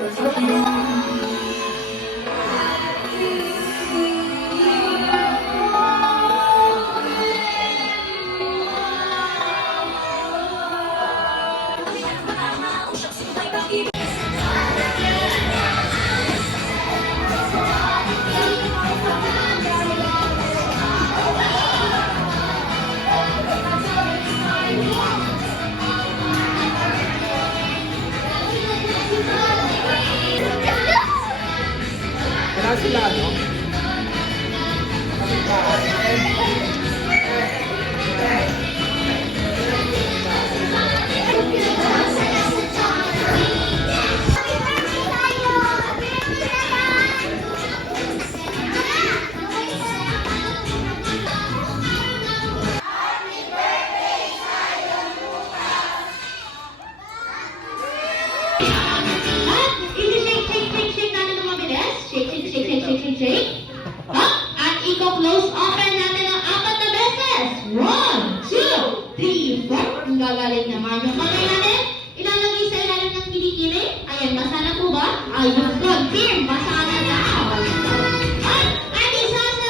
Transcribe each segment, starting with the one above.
Kaya sila, no? Shake. At i-close open natin ang 4 na beses. 1, 2, 3, 4. Ang gagaling naman yung kamay natin. Ilalagay sa ilalim ng kilikili. Ayan, basa na po ba? Ayun, confirm. Basa na daw. At isa na.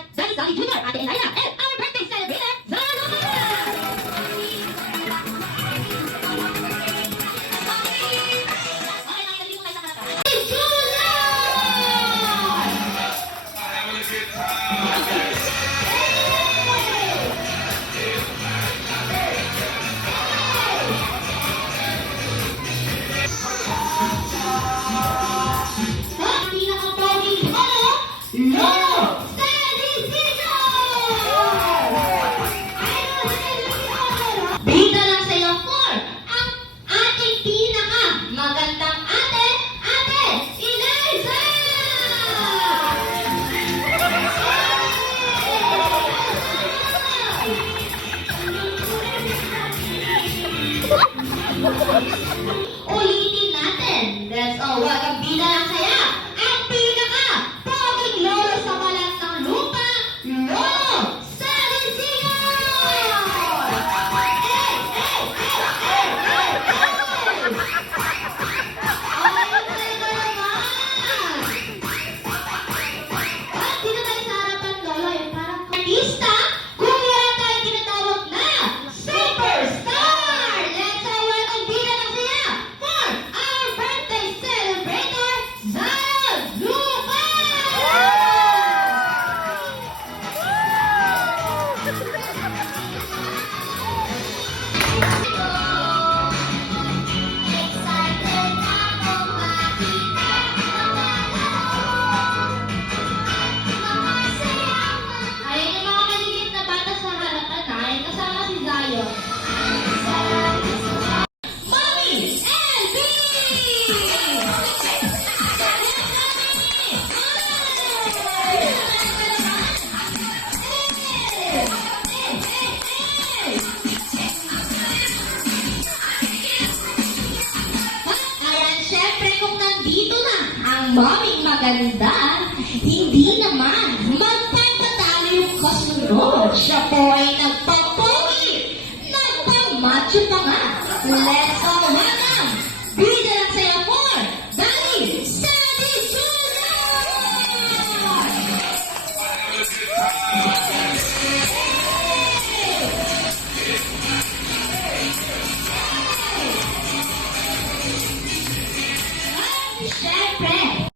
Dali mo. Ulitin natin. Let's all welcome bida ng saya. Ang pinaka poging lolo sa balat ng lupa, Lolo Salesiano! Ayun tayo naman! At dito tayo sa harapan, Lolo, yung parang artista, kung meron tayong tinatawag na superstar! Let's all welcome bida ng saya for our birthday celebrator, Zion Lupa! Excited ako makita mga sayawan. Ayun yung mga maliliit na bata sa harapan na, ay kasama si Zion. Mommy and B! Ayan, syempre kung nandito na ang maming maganda, hindi naman magpapatalo yung kasunod. Siya po ay nagpapogi, nagpamacho pa nga. Let's all welcome, bida ng saya for Daddy Sandy Jr.! Siyempre,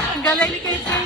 Ang galing ni Casey.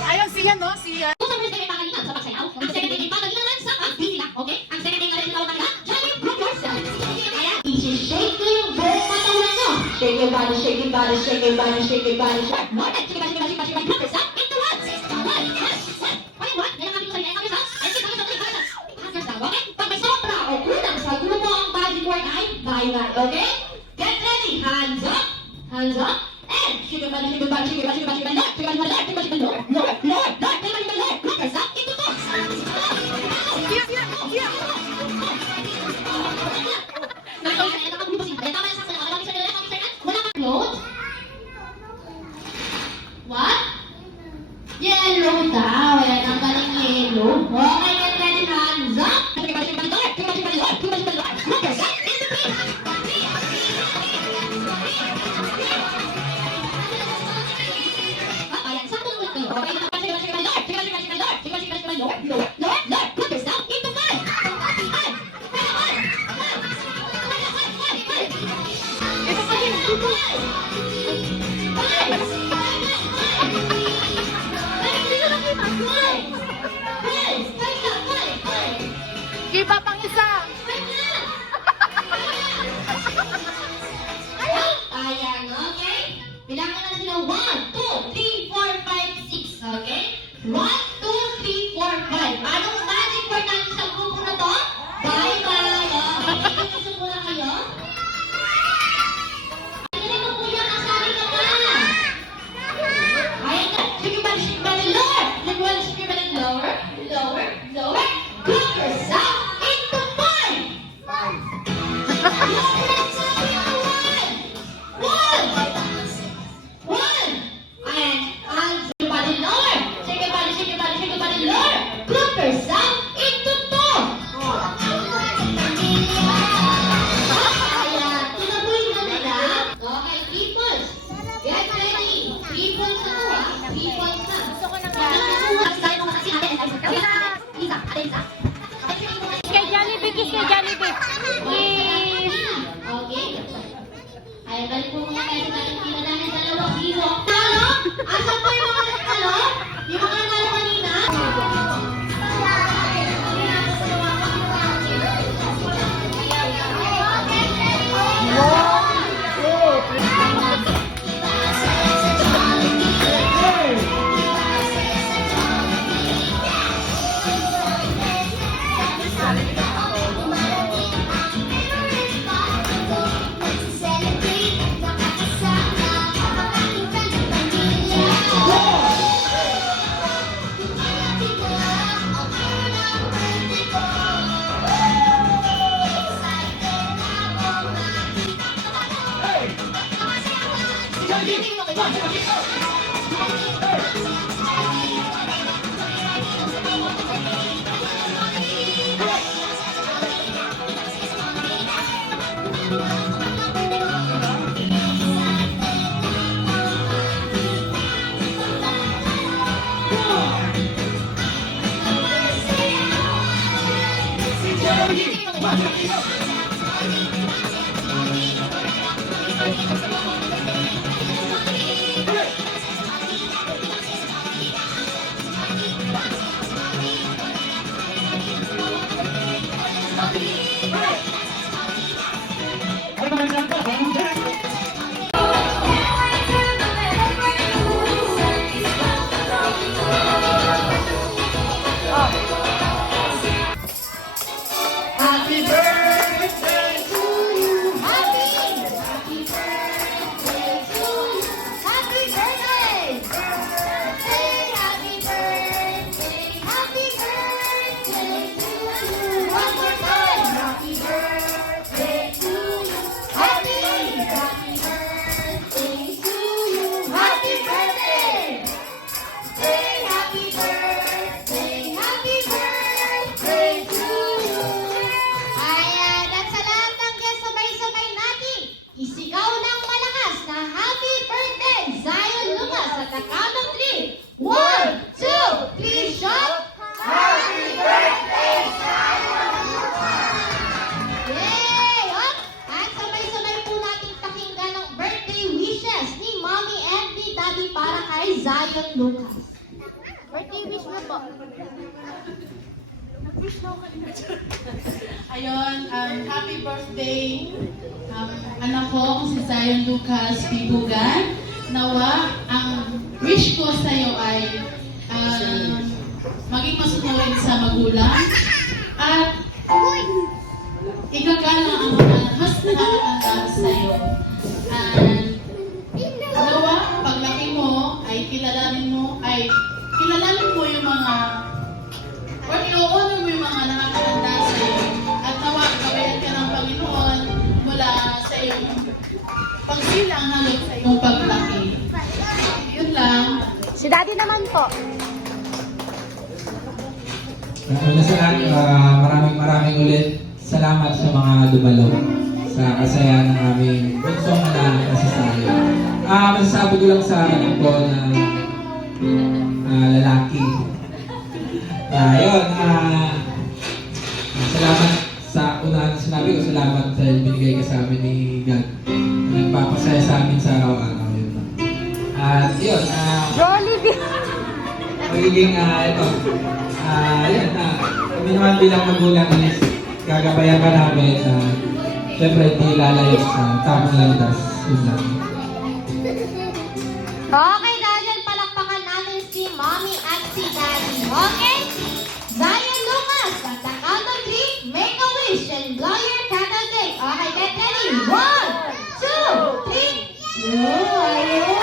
Ayaw siya, no? Siya. Kung sa first day ay pagalingan sa pagsayaw, ang second day ay pagalingan sa pagpila, okay? Ang second day nga rin tawag kanila, Johnny Brokers. Kaya, i-shake ko yung buong katawan nyo. Shake your body, shake your body, shake your body, shake your body, shake. More than, shake your body, shake your body, shake your body, Brokers, ha? Into one. What? Yan ang aming salita. Ang isa, and six, ang isa, ask yourself, okay? Pag may sobra o kulang sa grupo ang body work ay bye-bye, okay? Get ready, hands up, and shake your body, shake your body, shake your body, shake your body, shake your body, shake your body, shake your body, lower, lower, lower, lower, shake your body, lower, Brokers, ha? Into two. What? Yellow daw. Yan ang galing yellow. Okay, get ready, hands up. Ayan, sakto naman kayo. Okay, Give up ang isa. Ayan, okay? Bilangan na sila 1, 2, 3, 4, 5, 6, okay? 1, 2, 3, 4, 5. Anong magic word natin sa grupo na to? Bye-bye. Okay, gusto muna kayo? Ay, mo kuya, kasali ka pa. Ayan na, shake your body, lower. Shake your body, lower, lower, lower. Brokers, up into 3 points na. Gusto ko nang Kay Jollibee, kiss kay Jollibee. Kiss. Okay. Ay, balik po muna kayo sa ating tila dahil dalawang hero. Talo? Asan po yung mga talo? Yung mga talo kanina? Happy birthday to you. Happy birthday to you. Happy birthday. Happy birthday. Happy birthday to you. One more time. Happy birthday to you. Happy birthday to you. Happy birthday. Happy birthday. Happy birthday to you. Ayan, at sa lahat ng guests, sabay-sabay natin isigaw ng malakas na happy birthday, Zion Lucas, at the count of 3. 1, 2, 3, shout! Happy birthday, Zion Lucas! Yay! Up! At sabay-sabay po natin pakinggan ang birthday wishes ni Mommy and ni Daddy para kay Zion Lucas. Birthday wish na po. Ayun, happy birthday, anak ko si Zion Lucas Pibugan. Nawa, ang wish ko sa iyo ay maging masunurin sa magulang at igagala ang mga mas nakakatanda sa iyo. Nawa, paglaki mo ay kilalanin mo yung mga or i-honor mo yung mga nakakatanda sa iyo at nawa gabayan ka ng Panginoon mula sa iyong pagsilang hanggang sa iyong paglaki. Yun lang. Si Daddy naman po. Una sa lahat, maraming ulit salamat sa mga dumalo sa kasaya ng aming bunsong na nasisayo. Masasabi ko lang sa anak ko na lalaki. Yun, salamat sa unahan na sinabi ko, salamat sa binigay ka sa amin ni God. Nagpapasaya sa amin sa araw-araw. Yun. At yun, Jollibee. magiging ito. Yun, kami naman bilang magulang is gagabayan ka namin na syempre hindi lalayo sa tamang landas. Yun lang. Okay, dahil palakpakan natin si Mommy at si Daddy. Okay? Zion Lucas, at the count of 3, make a wish and blow your candle cake. Okay, get ready. 1, 2, 3. Go! Ayun!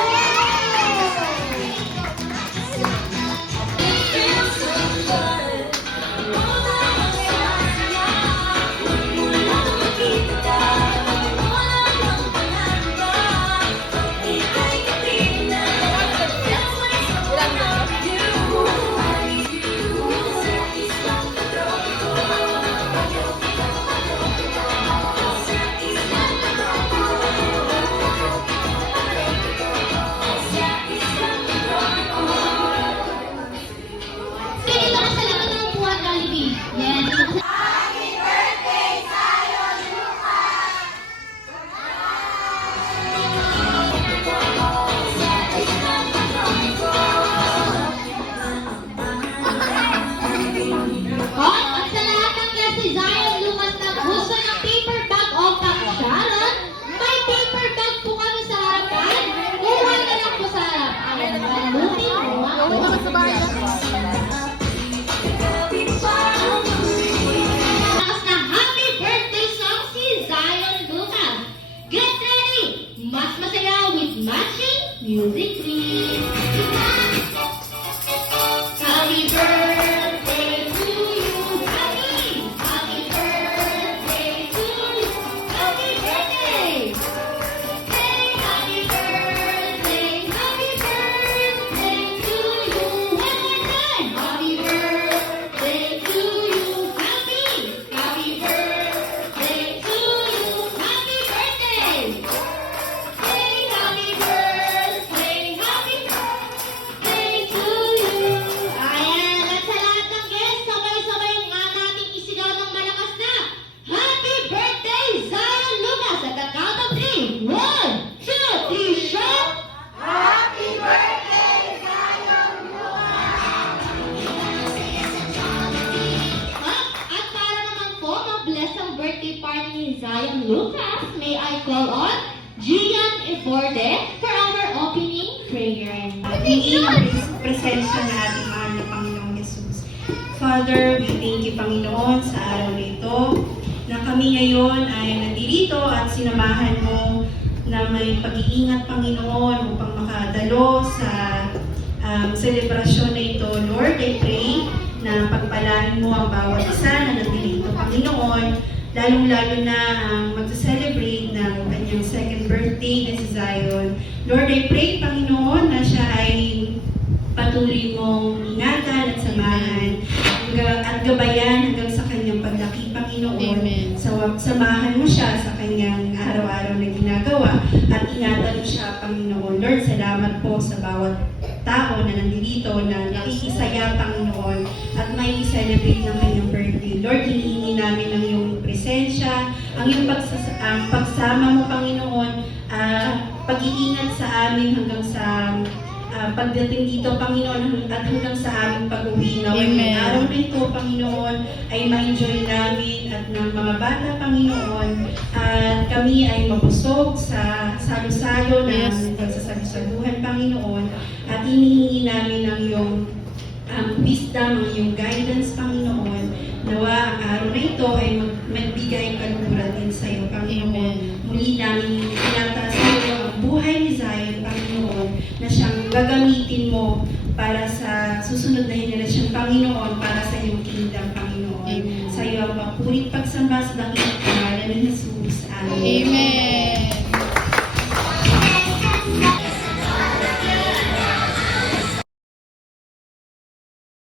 birthday party ni Zion Lucas, may I call on Gian Iborde for our opening prayer. Hindi ang presensya na ating mahal na Panginoong Jesus. Father, we thank you, Panginoon, sa araw na ito, na kami ngayon ay nandito at sinamahan mo na may pag-iingat, Panginoon, upang makadalo sa selebrasyon na ito. Lord, I pray na pagpalain mo ang bawat isa na nandito, Panginoon, lalong-lalo na ang mag-celebrate ng kanyang second birthday na si Zion. Lord, I pray, Panginoon, na siya ay patuloy mong ingatan at samahan at gabayan hanggang sa kanyang paglaki, Panginoon. Amen. Samahan mo siya sa kanyang araw-araw na ginagawa at ingatan mo siya, Panginoon. Lord, salamat po sa bawat tao na nandito na nakikisaya, Panginoon, at may celebrate ng kanyang birthday. Lord, hinihingi namin ang iyong presensya, ang iyong pagsama mo, Panginoon, pag-iingat sa amin hanggang sa pagdating dito, Panginoon, at hanggang sa aming pag-uwi. Naway Amen. araw na ito, Panginoon, ay ma-enjoy namin at ng mga bata, Panginoon, at kami ay mabusog sa salo-salo na Yes. pagsasalusaluhan, Panginoon, at hinihingi namin ang iyong wisdom, ang iyong guidance, Panginoon. Nawa ang araw na ito ay magbigay kaluluran din sa iyo, Panginoon. Amen. Muli namin tinataas sa iyo ang buhay ni Zion, Panginoon, na siyang gagamitin mo para sa susunod na henerasyon, Panginoon, para sa iyong kingdom, Panginoon. Amen. Sa iyo ang mapurit pagsamba sa